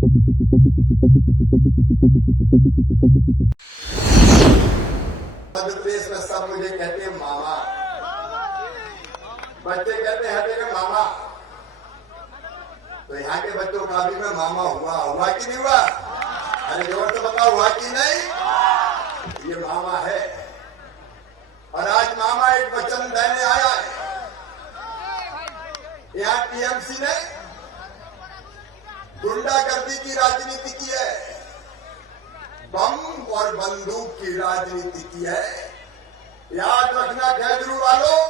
मध्य प्रदेश में सब मुझे कहते हैं मामा, बच्चे कहते हैं तेरे मामा। तो यहाँ के बच्चों का भी मैं मामा हुआ कि नहीं हुआ? अरे जोर से बताओ, हुआ कि नहीं? ये मामा है। और आज मामा एक वचन देने आया है। यहाँ टीएमसी ने गुंडागर्दी की राजनीति की है, बम और बंदूक की राजनीति की है। याद रखना केजरीवाल वालों,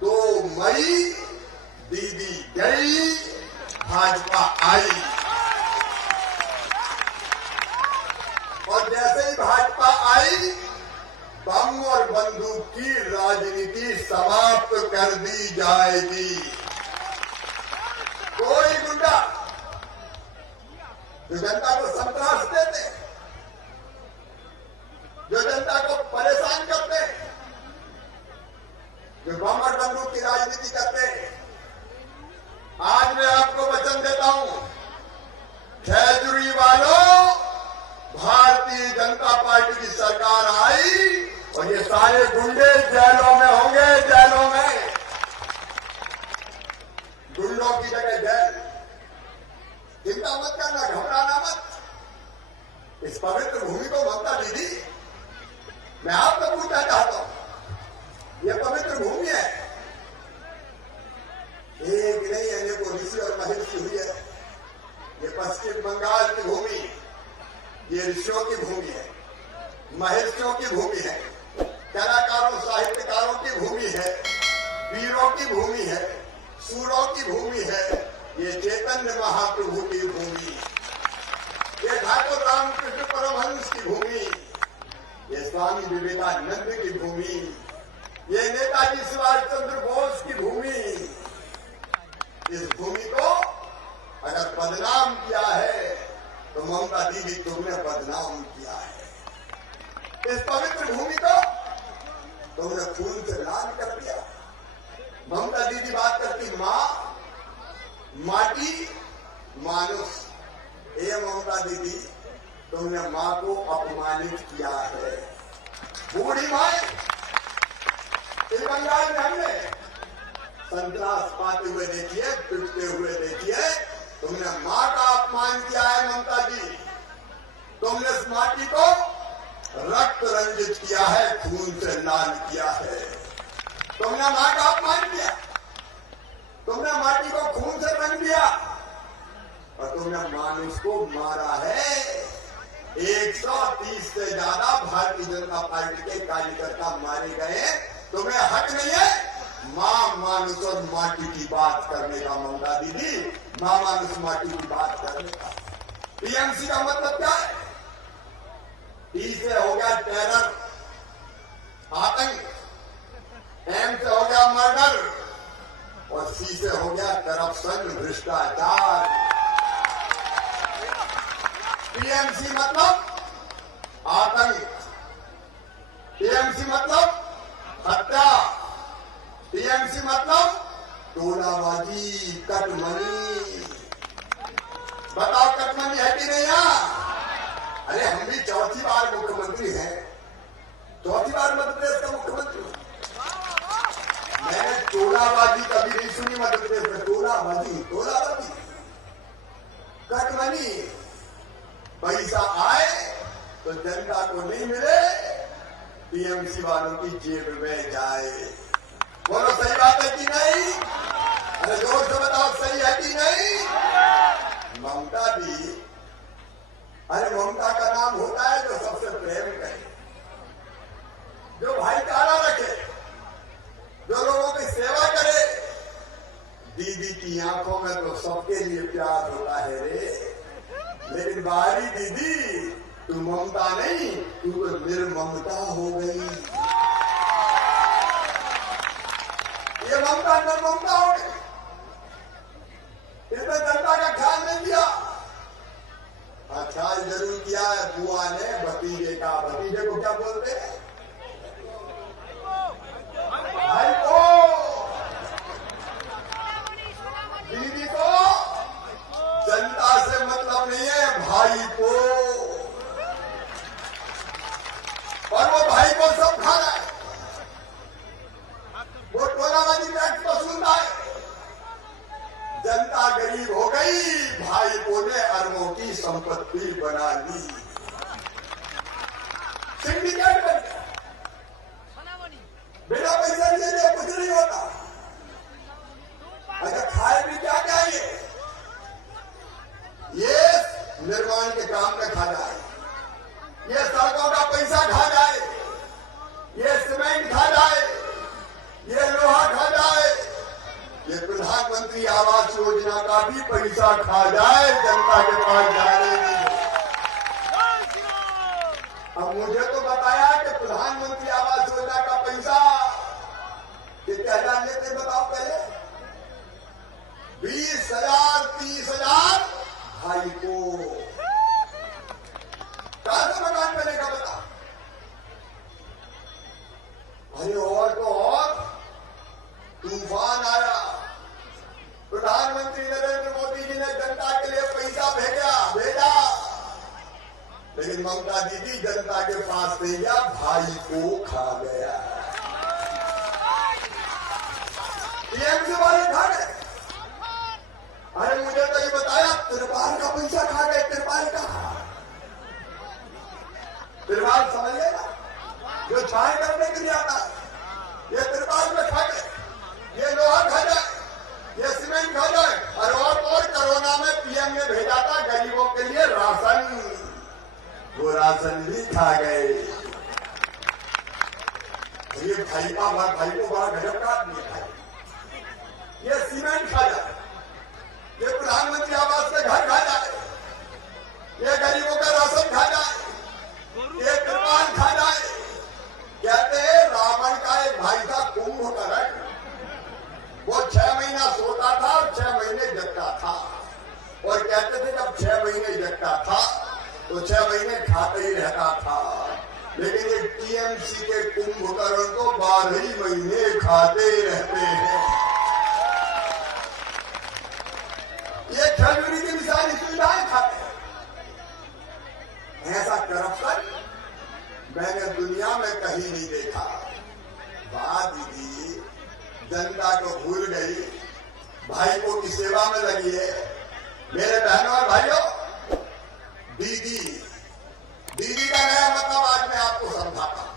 2 मई दीदी गई, भाजपा आई। और जैसे ही भाजपा आई, बम और बंदूक की राजनीति समाप्त कर दी जाएगी। कोई गुंडा जो जनता को संतरास देते, जो जनता को परेशान करते, जो बम और बंदूक की राजनीति करते, आज मैं आपको वचन देता हूं, केजरीवाल वालों, भारतीय जनता पार्टी की सरकार आई और ये सारे गुंडे जेलों में होंगे, जेलों में। गुंडों की जगह जेल। चिंता मत करना, घबराना मत। इस पवित्र भूमि को ममता दीदी, मैं आपको पूछना चाहता हूं, ये पवित्र भूमि है, एक नहीं अनेकों ऋषि और महर्षि हुई है। ये पश्चिम बंगाल की भूमि, ये ऋषियों की भूमि है, महर्षियों की भूमि है, कलाकारों साहित्यकारों की भूमि है, वीरों की भूमि है, सूरों की भूमि है। ये चैतन्य महाप्रभु की भूमि, ये ठाकुर रामकृष्ण परमहंस की भूमि, ये स्वामी विवेकानंद की भूमि, ये नेताजी सुभाष चंद्र बोस की भूमि। इस भूमि को अगर बदनाम किया है तो ममता दीदी तुमने बदनाम किया है। इस पवित्र भूमि को तुमने खून से लाल कर दिया। ममता दीदी बात करती माँ, माटी, मानुष। ये ममता दीदी, तुमने माँ को अपमानित किया है। बूढ़ी माए, इस बंगाल में हमने संतरास पाते हुए देखिए, पिटते हुए देखिए। तुमने माँ का अपमान किया है ममता जी। तुमने इस माटी को रक्त रंजित किया है, खून से लाल किया है। तुमने माँ का अपमान किया, तुमने माटी को खून से रंग दिया और तुमने मानुष को मारा है। 130 से ज्यादा भारतीय जनता पार्टी के कार्यकर्ता मारे गए। तुम्हें हक नहीं है मां मानुष और माटी की बात करने का। ममता दीदी, मां मानुष माटी की बात करने का। टीएमसी का मतलब क्या है? टी से हो गया टेरर, आतंक, एम से हो गया मर्डर और सी से हो गया करप्शन, भ्रष्टाचार। टीएमसी मतलब आतंक, टीएमसी मतलब हत्या, टीएमसी मतलब टोलाबाजी, कटमनी। बताओ कटमनी है कि नहीं? यहाँ अरे हम भी 4थी बार मुख्यमंत्री हैं, 4थी बार मध्य प्रदेश का मुख्यमंत्री। मैंने टोलाबाजी कभी नहीं सुनी मध्य प्रदेश में। टोलाबाजी, टोलाबाजी, कटमनी। पैसा आए तो जनता को नहीं मिले, टीएमसी वालों की जेब में जाए। बोलो सही बात है कि नहीं? अरे जोर से बताओ, सही है कि नहीं? ममता दी, अरे ममता का नाम होता है जो सबसे प्रेम करे, जो भाईचारा रखे, जो लोगों की सेवा करे। दीदी की आंखों में तो सबके लिए प्यार होता है रे। लेकिन बाहरी दीदी, तू ममता नहीं, तू तो निर्ममता हो गई। ये ममता निर्ममता हो गई। इसने जनता का ख्याल नहीं किया। ख्याल जरूर किया है बुआ ने भतीजे का। भतीजे को क्या बोलते हैं? भाई को। दीदी को जनता से मतलब नहीं है भाई को, और वो भाई को सब खा रहा है, वो टोलाबाजी टैक्स वसूलता है। जनता गरीब हो गई, भाई को ने अरबों की संपत्ति बना ली, सिंडिकेट बन गया, बिना पैसा लिए कुछ नहीं होता। अच्छा खाए भी क्या चाहिए, ये निर्माण के काम में खा जाए, ये सड़कों का पैसा खा जाए, ये सीमेंट खा जाए, ये लोहा खा जाए, ये प्रधानमंत्री आवास योजना का भी पैसा खा जाए, जनता के पास जाने नहीं। अब मुझे तो बताया कि प्रधानमंत्री आवास योजना का पैसा कितने हजार लेते बताओ पहले, 20,000 30,000 भाई को, कहां से मकान बनेगा बता। अरे और तो और तूफान आया, प्रधानमंत्री नरेंद्र मोदी जी ने जनता के लिए पैसा भेजा, लेकिन ममता दीदी जनता के पास नहीं गया, भाई को खा गया, टीएमसी वाले खा गए। अरे मुझे तो ये बताया तिरपाल का पैसा खा गए, तिरपाल का, तिरपाल समझ लेना जो छाए करने के लिए आता है, ये तिरपाल में खा गए, ये लोहा खा जाए, ये सीमेंट खा जाए, और कोरोना में पीएम ने भेजा था गरीबों के लिए राशन, वो राशन भी खा गए। ये भाई को बड़ा गजब का आदमी है, ये सीमेंट खा जाए, ये प्रधानमंत्री आवास से घर खा जाए, ये गरीबों का राशन खा जाए, ये तिरपाल खा जाए। कहते हैं रावण का एक भाई था कुंभकर्ण, वो 6 महीना सोता था और 6 महीने जगता था, और कहते थे जब 6 महीने जगता था तो 6 महीने खाता ही रहता था, लेकिन ये टीएमसी के कुंभकर्ण तो 12 ही महीने खाते रहते हैं। ये खजूरी की मिसाली सुविधाएं खाते हैं। ऐसा करप्शन मैंने दुनिया में कहीं नहीं देखा। बात दीदी जनता को भूल गई, भाई को की सेवा में लगी है। मेरे बहनों और भाइयों, दीदी का नया मतलब आज मैं आपको समझाता हूं।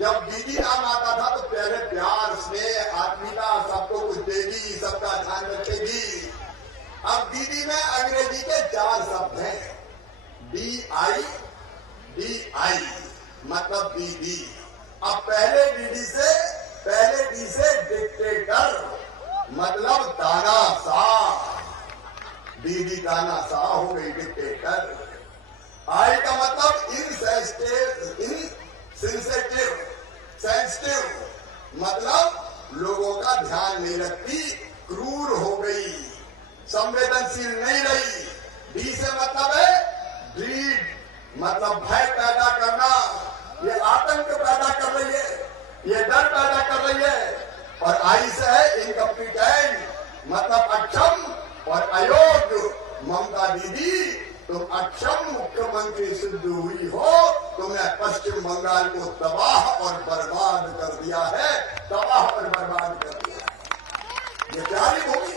जब दीदी नाम आता था तो पहले प्यार स्नेह आत्मीयता, सबको कुछ देगी, सबका ध्यान रखेगी। अब दीदी में अंग्रेजी के 4 शब्द हैं, DI मतलब दीदी। अब पहले डी से डिक्टेटर मतलब तानाशाह, दीदी तानाशाह हो गई डिक्टेटर। आई का मतलब सेंसिटिव मतलब लोगों का ध्यान नहीं रखती, क्रूर हो गई, संवेदनशील नहीं रही। डी से मतलब है ड्रीड मतलब भय पैदा करना, ये आतंक पैदा कर रही है, ये डर पैदा कर रही है। और आई से है इनकम्पिटेंट मतलब अक्षम और अयोग्य। ममता दीदी तुम अक्षम मुख्यमंत्री सिद्ध हुई हो, तुमने पश्चिम बंगाल को तबाह और बर्बाद कर दिया है, तबाह और बर्बाद कर दिया है। ये प्यारी भूमि,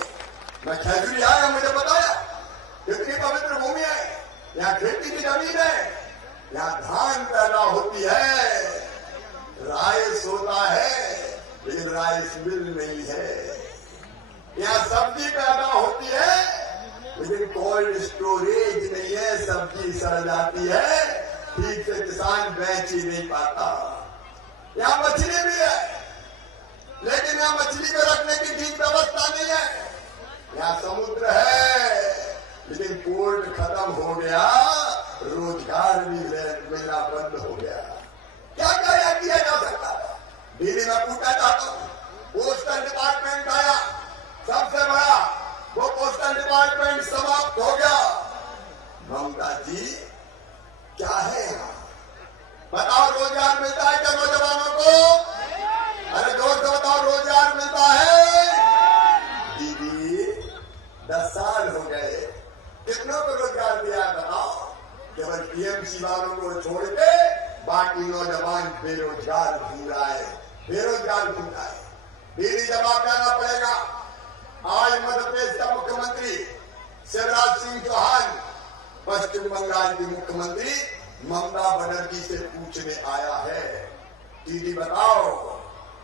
मैं खजूरी आया, मुझे बताया कितनी पवित्र भूमि है, यहाँ खेती की जमीन है, यहाँ धान पैदा होती है, राइस होता है, लेकिन राइस मिल नहीं है। यहाँ सब्जी पैदा होती है, लेकिन कोल्ड स्टोरेज नहीं है, सब्जी सड़ जाती है, ठीक से किसान बेच ही नहीं पाता। यहाँ मछली भी है, लेकिन यहाँ मछली को रखने की ठीक व्यवस्था नहीं है। यहाँ समुद्र है, लेकिन पोर्ट खत्म हो गया, रोजगार भी मिलना बंद हो गया। क्या क्या किया जा सकता है? दिल्ली में पूछना चाहता हूँ, पोस्टल डिपार्टमेंट आया सबसे बड़ा, वो पोस्टल डिपार्टमेंट समाप्त हो गया। ममता जी क्या है यहाँ बताओ, रोजगार मिलता है क्या नौजवानों को? अरे जोर से बताओ, रोजगार मिलता है? दीदी 10 साल हो गए, कितनों को केवल टीएमसी वालों को छोड़ के बाकी नौजवान बेरोजगार घूम रहा है, बेरोजगार घूम रहा है। दीदी जवाब देना पड़ेगा। आज मध्य प्रदेश का मुख्यमंत्री शिवराज सिंह चौहान पश्चिम बंगाल की मुख्यमंत्री ममता बनर्जी से पूछने आया है, दीदी बताओ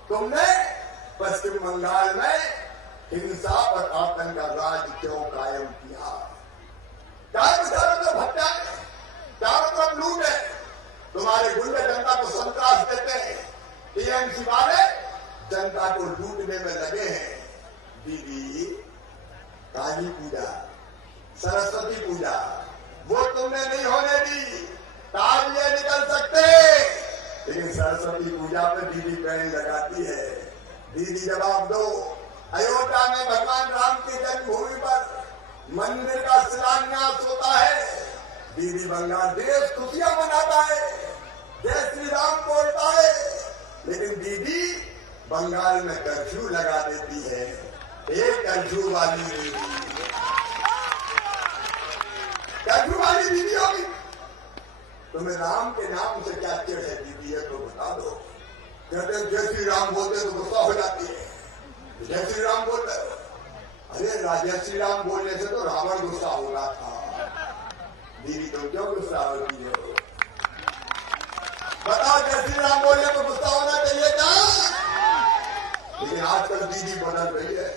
तुमने पश्चिम बंगाल में हिंसा और आतंक का राज क्यों कायम किया? चारों तरफ भट्टा है, चारों तरफ लूट है, तुम्हारे गुंडे जनता को संतरास देते हैं, टीएमसी वाले जनता को लूटने में लगे हैं। दीदी काली पूजा, सरस्वती पूजा वो तुमने नहीं होने दी, तालियां निकल सकते, लेकिन सरस्वती पूजा पे दीदी पैन लगाती है। दीदी जवाब दो। अयोध्या में भगवान राम की जन्मभूमि पर मंदिर का शिलान्यास होता है, दीदी बांग्लादेश खुशियां मनाता है, जय श्री राम बोलता है, लेकिन दीदी बंगाल में कर्फ्यू लगा देती है। एक कर्फ्यू वाली दीदी, कर्फ्यू वाली दीदी होगी। तुम्हें राम के नाम से क्या चिढ़ है दीदी, ये तो बता दो। कहते जय श्री राम बोलते तो गुस्सा हो जाती है, जय श्री राम बोलते। अरे जय श्री राम बोलने से तो रावण गुस्सा हो रहा था, दीदी तुम क्यों गुस्सा होती हो? बताओ, जय श्री राम बोलने को गुस्सा होना चाहिए क्या? लेकिन आजकल दीदी बदल रही है,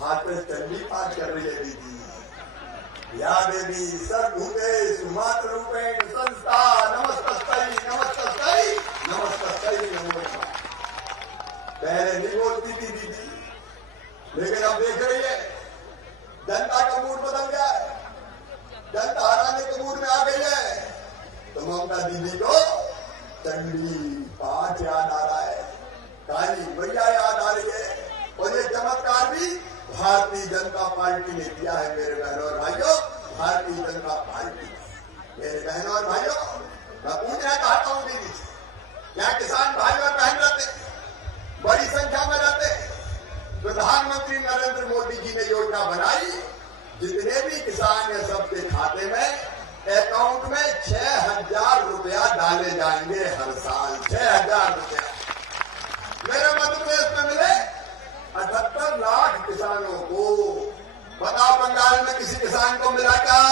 हाथ पे चंडी पाठ कर रही है दीदी। या देवी सर्वभूतेषु मातृरूपेण संस्था नमस्तस्यै नमस्तस्यै नमस्तस्यै नमो नमः। पहले नहीं बोलती थी दीदी, लेकिन अब देख रही है जनता का मूड बदल गया है, जनता हराने के मूड में आ गई है। तो ममता दीदी को चंडी पाठ याद आ रहा है, काली मैया याद आ रही है, और ये चमत्कार भी भारतीय जनता पार्टी ने किया है। मेरे बहनों और भाइयों, भारतीय जनता पार्टी, मेरे बहनों और भाइयों, मैं पूछना चाहता हूं दीदी से, क्या किसान भाई और बहन रहते, बड़ी संख्या में रहते? प्रधानमंत्री नरेंद्र मोदी जी ने योजना बनाई, जितने भी किसान है सबके खाते में अकाउंट में 6,000 रुपया डाले जाएंगे हर साल। 6,000 रुपया मेरे मध्य प्रदेश में मिले 78 लाख किसानों को। बताओ बंगाल में किसी किसान को मिला क्या?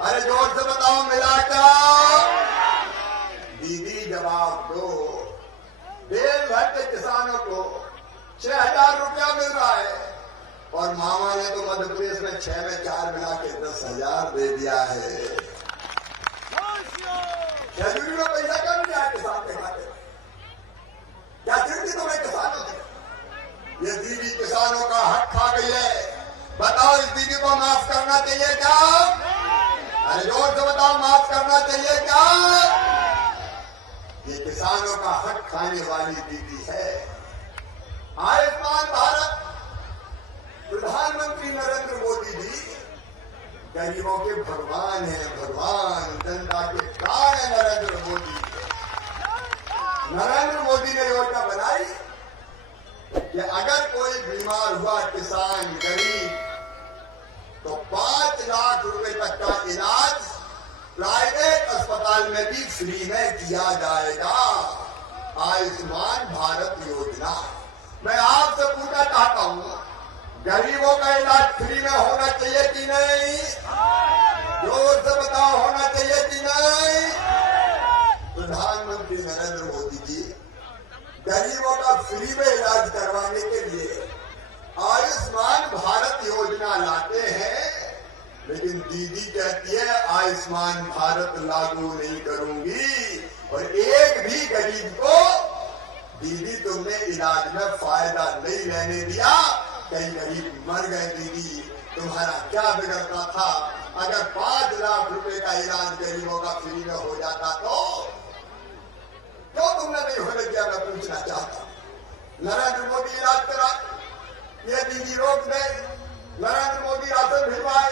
अरे जोर से बताओ, मिला क्या? दीदी जवाब दो। देश भर के किसानों को 6,000 रुपया मिल रहा है, और मामा ने तो मध्य प्रदेश में 6 में 4 मिला के 10,000 दे दिया है। खजूरी में पैसा कम दिया किसान के खाते में, क्या चिंतित तुम्हें किसानों से? ये दीदी किसानों का हक खा गई है। बताओ, इस दीदी को माफ करना चाहिए क्या? अरे जोर से बताओ, माफ करना चाहिए क्या? ये किसानों का हक खाने वाली दीदी है। आयुष्मान भारत, प्रधानमंत्री नरेंद्र मोदी जी गरीबों के भगवान है, भगवान, जनता के प्राण है नरेंद्र मोदी। नरेंद्र मोदी ने योजना बनाई कि अगर कोई बीमार हुआ किसान गरीब, तो 5 लाख रुपए तक का इलाज प्राइवेट अस्पताल में भी फ्री में किया जाएगा। आयुष्मान भारत योजना। मैं आपसे पूछना चाहता हूं, गरीबों का इलाज फ्री में होना चाहिए कि नहीं? जोर से बताओ, होना चाहिए कि नहीं? प्रधानमंत्री नरेंद्र मोदी जी गरीबों का फ्री में इलाज करवाने के लिए आयुष्मान भारत योजना लाते हैं, लेकिन दीदी कहती है आयुष्मान भारत लागू नहीं करूंगी, और एक भी गरीब को दीदी तुमने इलाज में फायदा नहीं लेने दिया। कई गरीब मर गए दीदी, तुम्हारा क्या बिगड़ता था? अगर 5 लाख रुपए का इलाज गरीबों का फ्री में हो जाता तो क्यों तुमने नहीं होने दिया? मैं पूछना चाहता हूं। नरेंद्र मोदी इलाज करा, ये दीदी रोक दे। नरेंद्र मोदी राशन भिजवाए,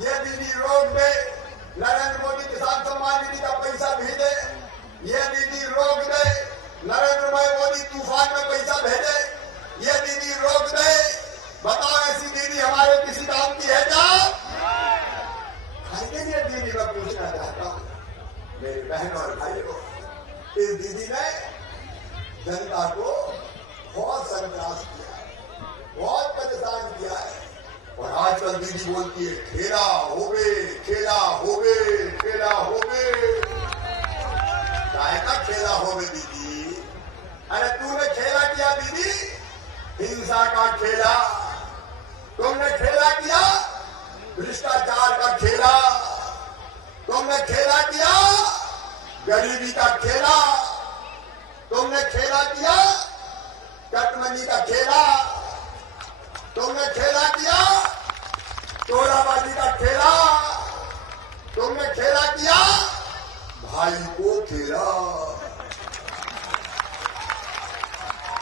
ये दीदी रोक दे। नरेंद्र मोदी किसान सम्मान निधि का पैसा भेजे, ये दीदी रोक दे। नरेंद्र मोदी तूफान में पैसा भेजे, ये दीदी रोक दे। बताओ, ऐसी दीदी हमारे किसी काम की है क्या? खाएंगे इस दीदी ने जनता को बहुत संतरास किया है, बहुत परेशान किया है। और आजकल दीदी बोलती है खेला होवे, खेला होवे, खेला होवे। काय का खेला होवे दीदी? अरे तूने खेला किया दीदी, हिंसा का खेला। तुमने खेला किया भ्रष्टाचार का खेला। तुमने खेला किया गरीबी का खेला। तुमने खेला किया कटमनी का खेला। तुमने खेला किया चोराबाजी का खेला। तुमने खेला किया भाई को खेला।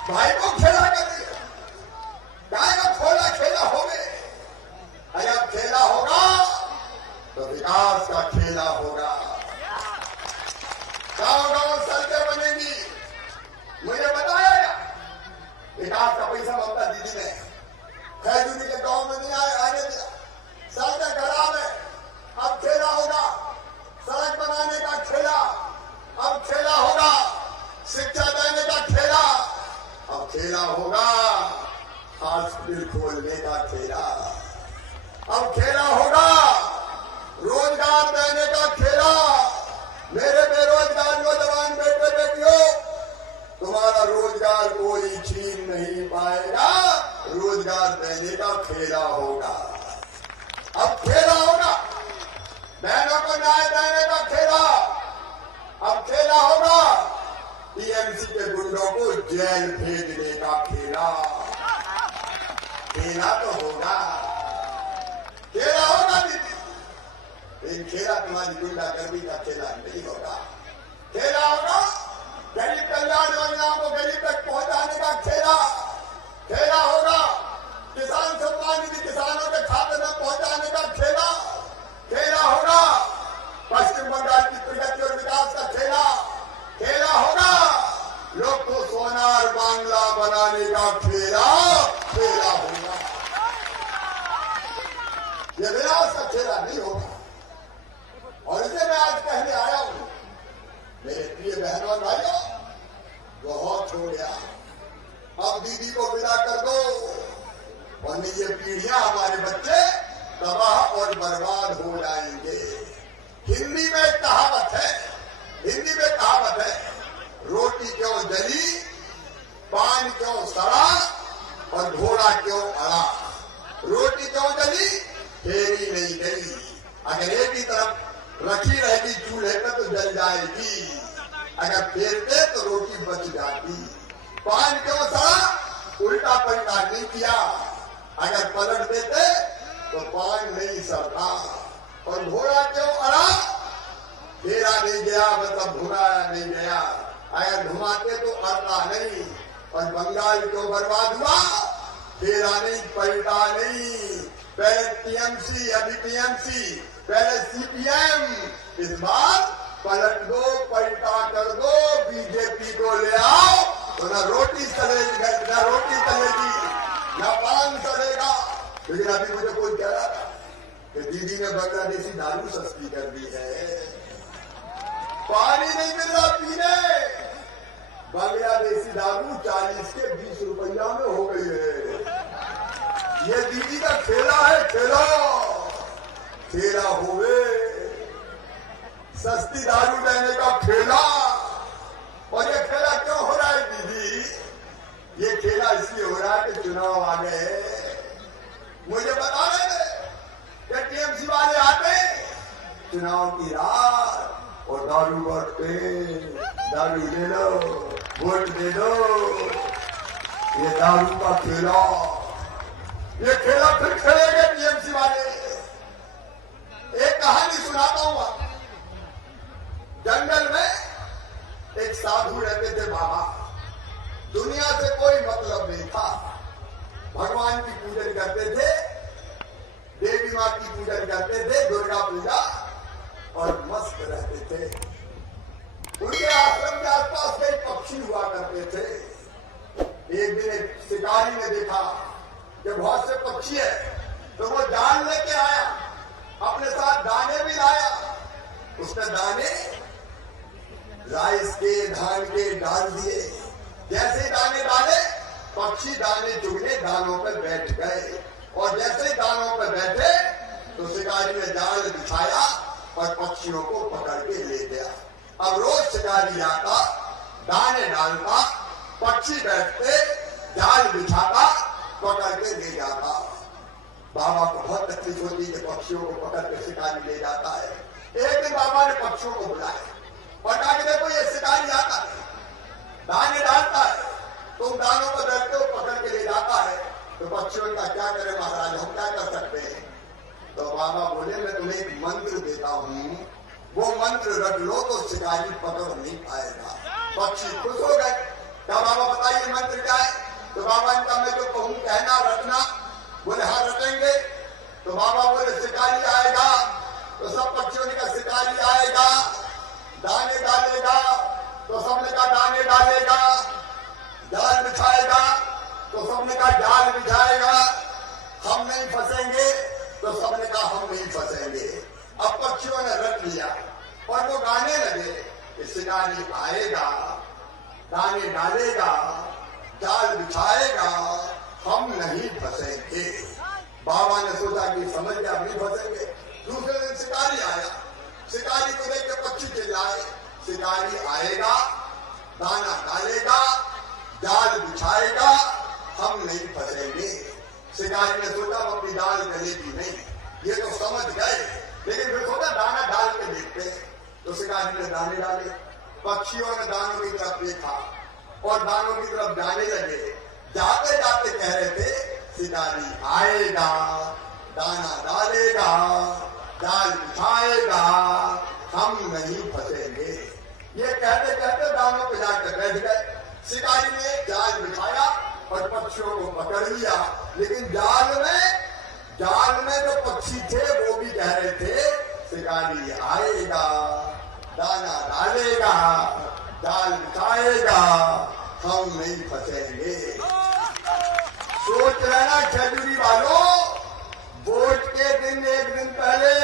भाई को खेला कर दिया। गाय का खोला खेला हो गए। अरे अब खेला होगा तो विकास का खेला होगा। गांव गांव सड़कें बनेगी। मुझे बताया गया विकास का पैसा ममता दीदी ने खैजूरी के गांव में नहीं आने दिया। सड़कें खराब है, अब खेला होगा। सड़क बनाने का खेला, अब खेला होगा। शिक्षा देने का खेला, अब खेला होगा। हॉस्पिटल खोलने का खेला, अब खेला होगा। रोजगार देने का खेला। मेरे बेरोजगार नौजवान बेटे बेटियों, तुम्हारा रोजगार कोई छीन नहीं पाएगा। रोजगार देने का खेला होगा, अब खेला होगा। बहनों को न्याय देने का खेला, अब खेला होगा। टीएमसी के गुंडों को जेल भेजने का खेला। खेला तो होगा, खेला होगा दीदी। लेकिन खेला तुम्हारी गुंडागर्दी का खेला नहीं होगा। खेला होगा गरीब कल्याण योजनाओं को गरीब तक पहुंचाने का खेला। खेला होगा किसान सम्मान निधि किसानों के खाते में पहुंचाने का खेला। खेला होगा पश्चिम बंगाल की प्रगति और विकास का खेला। खेला होगा लोग को सोनार बांग्ला बनाने का खेला। खेला होगा, ये विनाश का खेला नहीं होगा। और इसे मैं आज कहने आया हूं मेरे प्रिय बहनों और भाइयों, बहुत हो गया। अब दीदी को विदा कर दो, वरना ये पीढ़ियां हमारे बच्चे तबाह और बर्बाद हो जाएंगे। हिंदी में एक कहावत है, हिंदी में कहावत है, रोटी क्यों जली, पान क्यों सड़ा और घोड़ा क्यों अड़ा। रोटी क्यों जली, फेरी नहीं गई। अगर एक ही तरफ रखी रहेगी चूल्हे पे तो जल जाएगी। अगर फेरते तो रोटी बच जाती। पान क्यों सड़ा, उल्टा पलटा नहीं किया। अगर पलट देते तो पान नहीं सड़ता। और घोड़ा क्यों अड़ा, फेरा नहीं गया मतलब घुमाया नहीं गया। अगर घुमाते तो अड़ता नहीं। और बंगाल क्यों बर्बाद हुआ, फेरा नहीं पलटा नहीं। पहले टीएमसी अभी टीएमसी, पहले सीपीएम, इस बार पलट दो, पलटा कर दो। बीजेपी को ले आओ तो न रोटी चलेगी, न रोटी चलेगी, न पान चलेगा। लेकिन अभी मुझे कोई कह रहा था कि दीदी ने बांग्लादेशी दारू सस्ती कर दी है, पानी नहीं मिल रहा पीने। बांग्लादेशी दारू 40 के 20 रुपया में हो गई है। ये दीदी का खेला है, खेला खेला होवे। सस्ती दारू लेने का खेला। और ये खेला क्यों हो रहा है दीदी? ये खेला इसलिए हो रहा है कि चुनाव आ गए। मुझे बता रहे थे कि टीएमसी वाले आते चुनाव की रात और दारू बांटते, दारू ले लो, वोट दे दो। ये दारू का खेला, ये खेला फिर खेलेंगे टीएमसी वाले। एक कहानी सुनाता हूं आपको। जंगल में एक साधु रहते थे बाबा। दुनिया से कोई मतलब नहीं था। भगवान की पूजन करते थे, देवी मां की पूजन करते थे, दुर्गा पूजा, और मस्त रहते थे। उनके आश्रम के आसपास कई पक्षी हुआ करते थे। एक दिन एक शिकारी ने देखा कि बहुत से पक्षी है, तो वो जाल लेके आया, अपने साथ दाने भी लाया। उसने दाने राइस के धान के डाल दिए। जैसे दाने डाले पक्षी दाने चुगने दानों पर बैठ गए और जैसे दानों पर बैठे तो शिकारी ने जाल बिछाया और पक्षियों को पकड़ के ले गया। अब रोज शिकारी आता, दाने डालता, पक्षी बैठते, जाल बिछाता, पकड़ के ले जाता। बाबा को बहुत तकलीफ होती कि पक्षियों को पकड़ के शिकारी ले जाता है। एक दिन बाबा ने पक्षियों को बुलाया और कहा कि देखो ये शिकारी आता है, दाने डालता है, तुम दानों पर बैठते हो, पकड़ के ले जाता है, तो पक्षियों का क्या करें महाराज, हम क्या कर सकते हैं? तो बाबा बोले मैं तुम्हें एक मंत्र देता हूँ, वो मंत्र रट लो तो शिकारी पकड़ नहीं पाएगा। पक्षी खुश हो गए। क्या बाबा बताइए मंत्र क्या है? तो बाबा इनका मैं जो कहूँ कहना रटना। बोले हाँ रटेंगे। तो बाबा बोले शिकारी आएगा, तो सब पक्षियों ने कहा शिकारी आएगा, दाने डालेगा, तो सबने कहा दाने डालेगा, जाल बिछाएगा, तो सबने कहा जाल बिछाएगा, हम नहीं फंसेंगे, तो सबने कहा हम नहीं फंसेंगे। अब पक्षियों ने रट लिया और वो गाने लगे कि शिकारी आएगा, दाने डालेगा, जाल बिछाएगा, हम नहीं फंसेंगे। बाबा ने सोचा कि समझ गया हम नहीं फंसेंगे। दूसरे दिन शिकारी आया, शिकारी को देख के पक्षी चिल्लाए, शिकारी आएगा, दाना डालेगा, जाल बिछाएगा, हम नहीं फंसेंगे। शिकारी ने सोचा वो अपनी दाल गलेगी नहीं, ये तो समझ गए, लेकिन फिर सोचा दाना डाल के देखते। तो शिकारी ने दाने डाले, पक्षियों ने दानों की तरफ देखा और दानों की तरफ जाने लगे। जाते जाते कह रहे थे शिकारी आएगा, दाना डालेगा, जाल बिछाएगा, हम नहीं फंसेंगे। ये कहते कहते दानों पे जाकर बैठ गए। शिकारी ने जाल बिछाया और पक्षियों को पकड़ लिया, लेकिन जाल में जो पक्षी थे वो भी कह रहे थे शिकारी आएगा, दाना डालेगा, जाल बिछाएगा, हम नहीं फंसेंगे। सोच लेना खजूरी वालों, वोट के दिन एक दिन पहले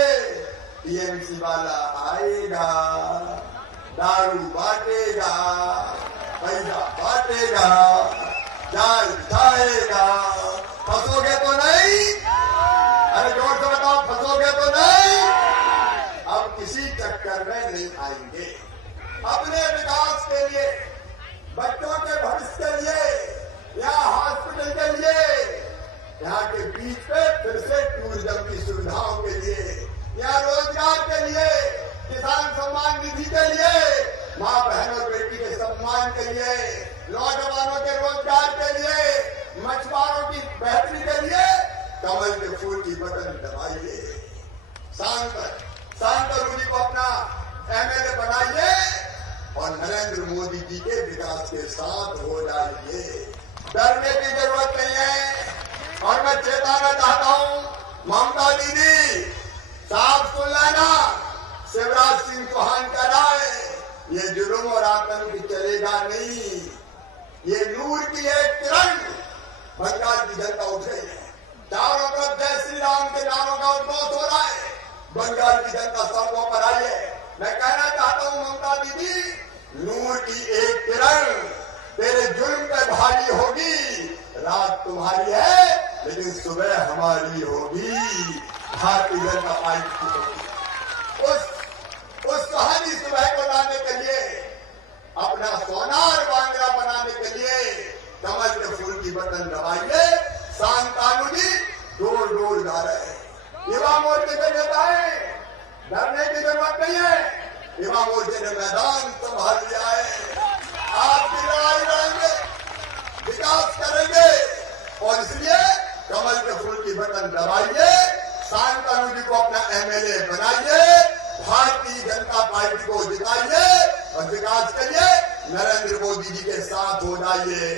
टीएमसी वाला आएगा, दारू बांटेगा, पैसा बांटेगा, जाल बिछाएगा। फंसोगे तो नहीं? अरे जोर से बताओ, फंसोगे तो नहीं? अब किसी चक्कर में नहीं आएंगे। अपने विकास के लिए, बच्चों के भविष्य के लिए, या हॉस्पिटल के लिए, यहाँ के बीच पे फिर से टूरिज्म की सुविधाओं के लिए, या रोजगार के लिए, किसान सम्मान निधि के लिए, माँ बहन और बेटी के सम्मान के लिए, नौजवानों के रोजगार के लिए, मछुआरों की बेहतरी के लिए कमल के फूल की बटन दबाइए। सांसद जी को अपना एमएलए बनाइए और नरेंद्र मोदी जी के विकास के साथ हो जाइए। डरने की जरूरत नहीं है। और मैं चेताना चाहता हूं, ममता दीदी साफ सुन लेना, शिवराज सिंह चौहान कह रहा है ये जुल्म और आतंक चलेगा नहीं। ये नूर की एक किरण बंगाल की जनता उठ रही है। चारों तरफ जय श्री राम के नारों का उद्घोष हो रहा है। बंगाल की जनता सड़कों पर आई है। मैं कहना चाहता हूं ममता दीदी, नूर की एक किरण तेरे जुल्म पे भारी होगी। रात तुम्हारी है लेकिन सुबह हमारी होगी। भारतीय जनता पार्टी की होगी। उस सुहानी सुबह को लाने के लिए, अपना सोनार बांग्ला बनाने के लिए कमल के फूल की बटन दबाइए। शांतानु जी डोर डोर जा रहे हैं। युवा मोर्चे के नेता है, डरने की जरूरत नहीं है। युवा मोर्चे ने मैदान संभाल लिया है। आपकी लड़ाई लड़ेंगे, विकास करेंगे और इसलिए कमल के फूल की बटन दबाइए। शांतानु जी को अपना एमएलए बनाइए, भारतीय जनता पार्टी को जिताइए और विकास करिए। नरेंद्र मोदी जी के साथ हो जाइए।